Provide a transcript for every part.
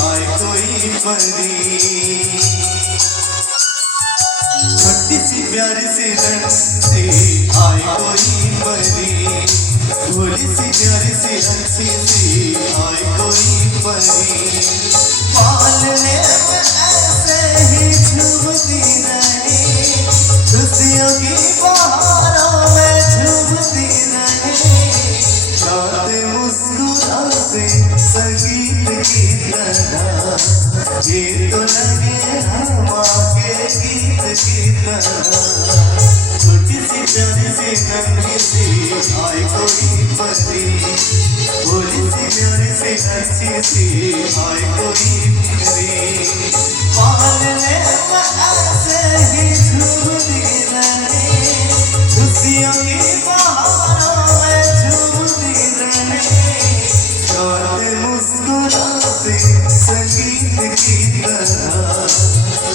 आए कोई परी। छोटी सी प्यारी सी लड़की से आए कोई परी, भोली सी प्यारी सी अच्छी सी आए कोई परी। पालने में ऐसे ही झूमती रही, खुशियों की बहारों में झूमती रही, गाते मुस्कुराते संगीत की तरह, ये तो लगे हवा के गीत की तरह। छोटी सी प्यारी सी नन्ही सी आए कोई परी, भोली सी प्यारी सी अच्छी सी आए कोई परी। पालने में ऐसे ही झूमती रही, खुशियों की बहारों में झूमती रही, गाते मुस्कुराते संगीत की तरह,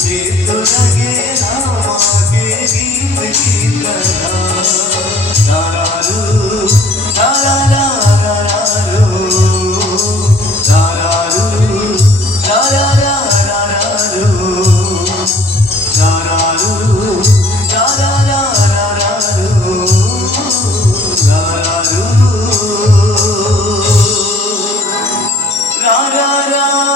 ये तो लगे हवा के गीत की तरह। लारारू, लारारू, लारारू, लारारू, लारारू, लारारू, लारारू।